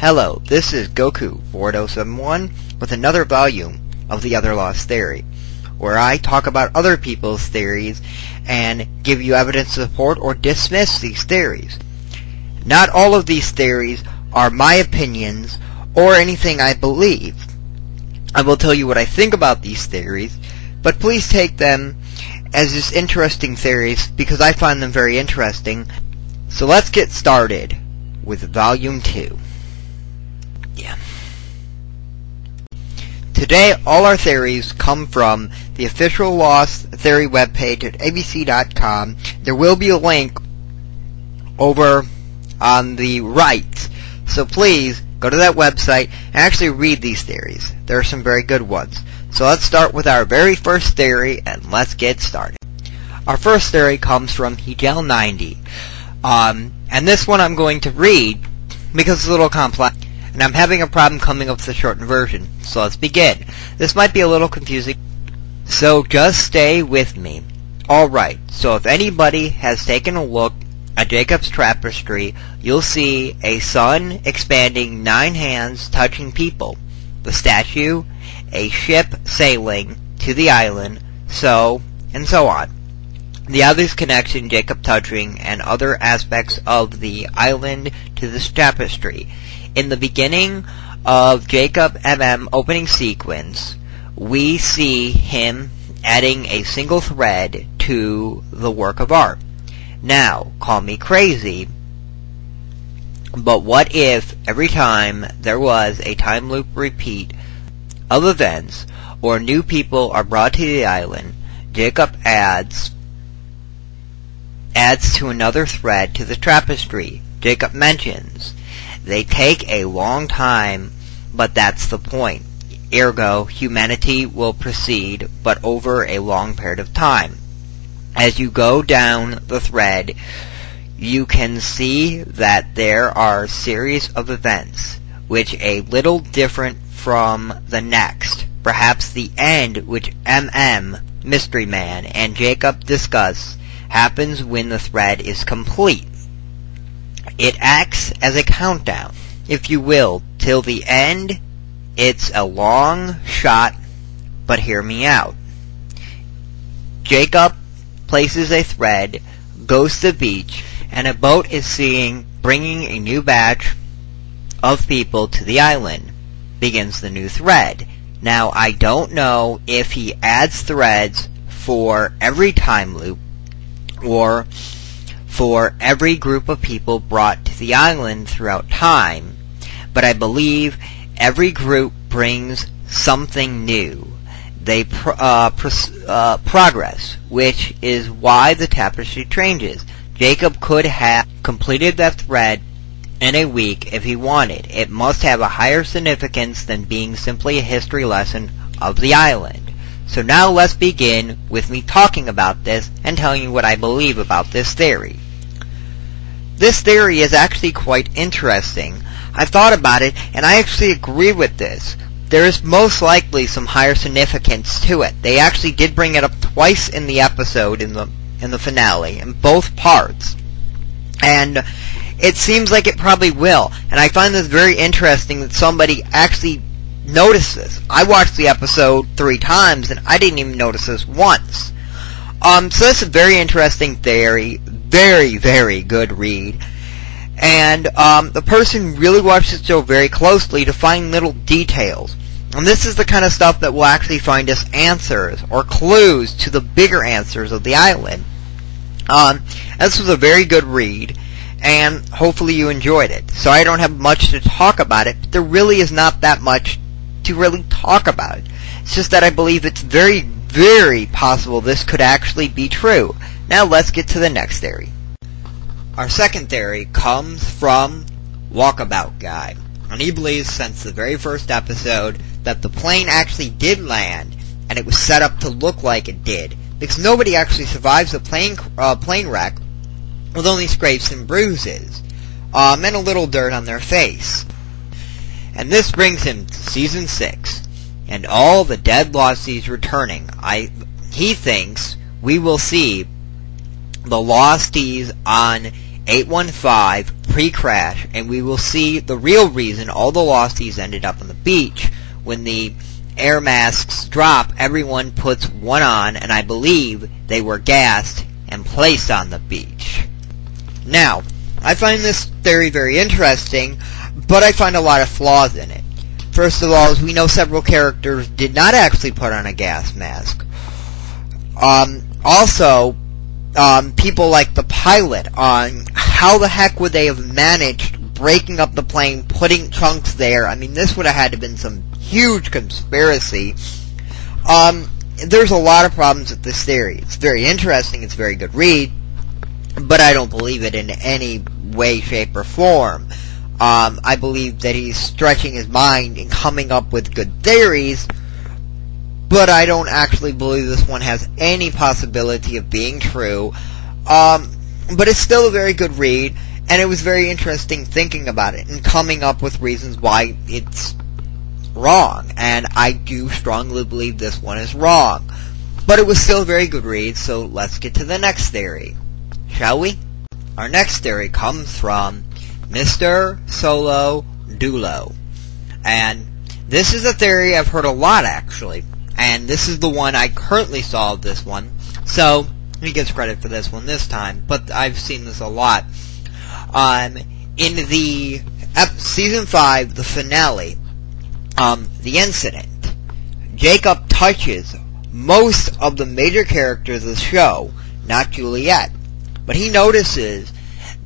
Hello, this is Goku4071 with another volume of The Other Lost Theory, where I talk about other people's theories and give you evidence to support or dismiss these theories. Not all of these theories are my opinions or anything I believe. I will tell you what I think about these theories, but please take them as just interesting theories because I find them very interesting. So let's get started with Volume 2. Today, all our theories come from the official Lost Theory webpage at abc.com. There will be a link over on the right, so please go to that website and actually read these theories. There are some very good ones. So let's start with our very first theory, and let's get started. Our first theory comes from Hegel90. And this one I'm going to read because it's a little complex, and I'm having a problem coming up with a shortened version. So let's begin. This might be a little confusing, so just stay with me. Alright, so if anybody has taken a look at Jacob's tapestry, you'll see a sun expanding, 9 hands touching people, the statue, a ship sailing to the island, and so on. The other's connection, Jacob touching, and other aspects of the island to this tapestry. In the beginning of Jacob MM opening sequence, we see him adding a single thread to the work of art. Now, call me crazy, but what if every time there was a time loop repeat of events, or new people are brought to the island, Jacob adds to another thread to the tapestry? Jacob mentions they take a long time, but that's the point. Ergo, humanity will proceed, but over a long period of time. As you go down the thread, you can see that there are a series of events, which a little different from the next. Perhaps the end, which Mystery Man, and Jacob discuss, happens when the thread is complete. It acts as a countdown, if you will, till the end. It's a long shot, but hear me out. Jacob places a thread, goes to the beach, and a boat is seen bringing a new batch of people to the island. Begins the new thread. Now, I don't know if he adds threads for every time loop, or for every group of people brought to the island throughout time, but I believe every group brings something new. They progress, which is why the tapestry changes. Jacob could have completed that thread in a week if he wanted. It must have a higher significance than being simply a history lesson of the island. So now let's begin with me talking about this and telling you what I believe about this theory. This theory is actually quite interesting. I've thought about it, and I actually agree with this. There is most likely some higher significance to it. They actually did bring it up twice in the episode, in the finale, in both parts. And it seems like it probably will. And I find this very interesting that somebody actually noticed this. I watched the episode 3 times, and I didn't even notice this once. So this is a very interesting theory. Very, very good read. And the person really watched the show very closely to find little details. And this is the kind of stuff that will actually find us answers or clues to the bigger answers of the island. This was a very good read, and hopefully you enjoyed it. So I don't have much to talk about it, but there really is not that much to really talk about. It's just that I believe it's very, very possible this could actually be true. Now let's get to the next theory. Our second theory comes from Walkabout Guy, and he believes since the very first episode that the plane actually did land, and it was set up to look like it did, because nobody actually survives a plane wreck with only scrapes and bruises, and a little dirt on their face. And this brings him to Season 6, and all the dead Losties returning. He thinks we will see the Losties on 815 pre-crash, and we will see the real reason all the losties ended up on the beach. When the air masks drop, everyone puts one on, and I believe they were gassed and placed on the beach. Now, I find this theory very interesting, but I find a lot of flaws in it. First of all, as we know, several characters did not actually put on a gas mask. Also, people like the pilot, how the heck would they have managed breaking up the plane, putting chunks there? I mean, this would have had to have been some huge conspiracy. There's a lot of problems with this theory. It's very interesting, it's a very good read, but I don't believe it in any way, shape, or form. I believe that he's stretching his mind and coming up with good theories, but I don't actually believe this one has any possibility of being true. But it's still a very good read, and it was very interesting thinking about it and coming up with reasons why it's wrong. And I do strongly believe this one is wrong. But it was still a very good read, so let's get to the next theory. Shall we? Our next theory comes from Mr. Solo Dulo. And this is a theory I've heard a lot, actually. And this is the one I currently saw of this one. So, he gets credit for this one this time. But I've seen this a lot. In the Season 5, the finale, the incident, Jacob touches most of the major characters of the show, not Juliet. But he notices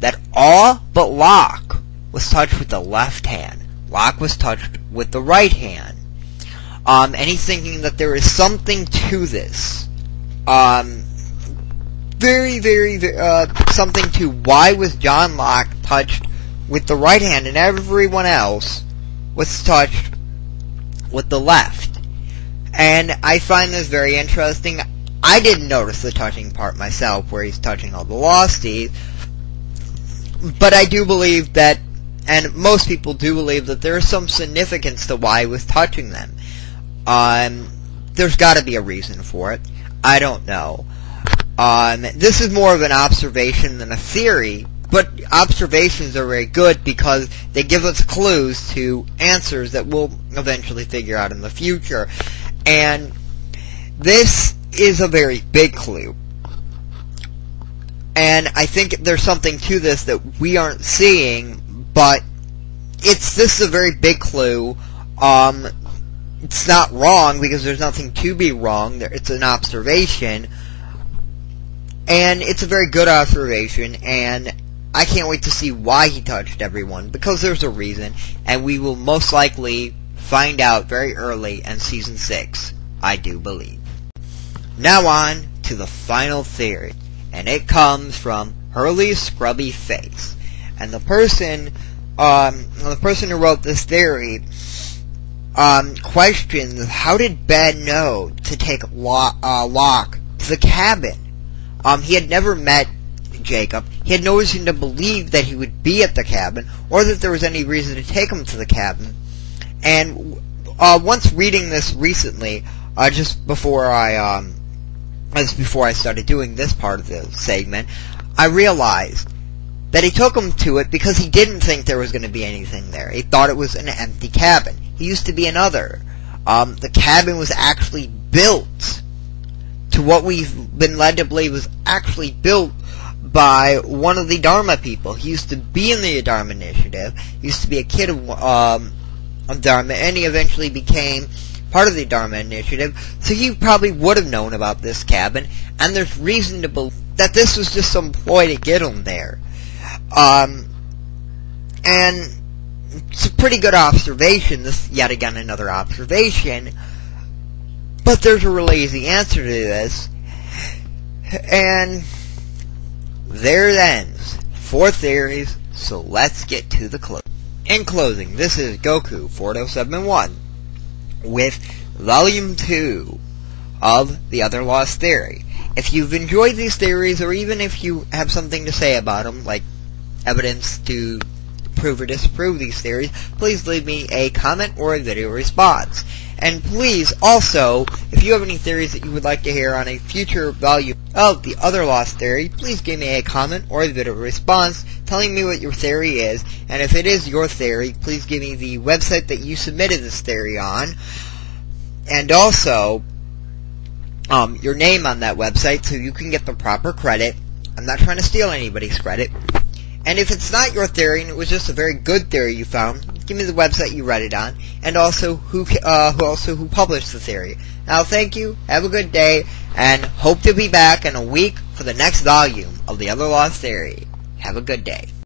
that all but Locke was touched with the left hand. Locke was touched with the right hand. And he's thinking that there is something to this. Very, something to why was John Locke touched with the right hand and everyone else was touched with the left. And I find this very interesting. I didn't notice the touching part myself, where he's touching all the losties. But I do believe that, and most people do believe that there is some significance to why he was touching them. There's got to be a reason for it. I don't know. This is more of an observation than a theory, but observations are very good because they give us clues to answers that we'll eventually figure out in the future. And this is a very big clue. And I think there's something to this that we aren't seeing, but this is a very big clue. It's not wrong because there's nothing to be wrong. It's an observation. And it's a very good observation, and I can't wait to see why he touched everyone, because there's a reason, and we will most likely find out very early in Season 6, I do believe. Now on to the final theory, and it comes from Hurley's Scrubby Face. And the person who wrote this theory questions, how did Ben know to take Locke to the cabin? He had never met Jacob. He had no reason to believe that he would be at the cabin, or that there was any reason to take him to the cabin. And once reading this recently, just before I started doing this part of the segment, I realized that he took him to it because he didn't think there was going to be anything there. He thought it was an empty cabin. He used to be another. The cabin was actually built to what we've been led to believe was actually built by one of the Dharma people. He used to be in the Dharma Initiative. He used to be a kid of Dharma, and he eventually became part of the Dharma Initiative, so he probably would have known about this cabin, and there's reason to believe that this was just some ploy to get him there. And it's a pretty good observation. This is yet again another observation, but there's a really easy answer to this, and there it ends. 4 theories, so let's get to the close. In closing, this is Goku 4071 with Volume 2 of The Other Lost Theory. If you've enjoyed these theories, or even if you have something to say about them, like evidence to approve or disapprove these theories, please leave me a comment or a video response. And please, also, if you have any theories that you would like to hear on a future volume of the Other Lost Theory, please give me a comment or a video response telling me what your theory is. And if it is your theory, please give me the website that you submitted this theory on. And also, your name on that website so you can get the proper credit. I'm not trying to steal anybody's credit. And if it's not your theory and it was just a very good theory you found, give me the website you read it on, and also who published the theory. Now, thank you, have a good day, and hope to be back in a week for the next volume of the Other Lost Theory. Have a good day.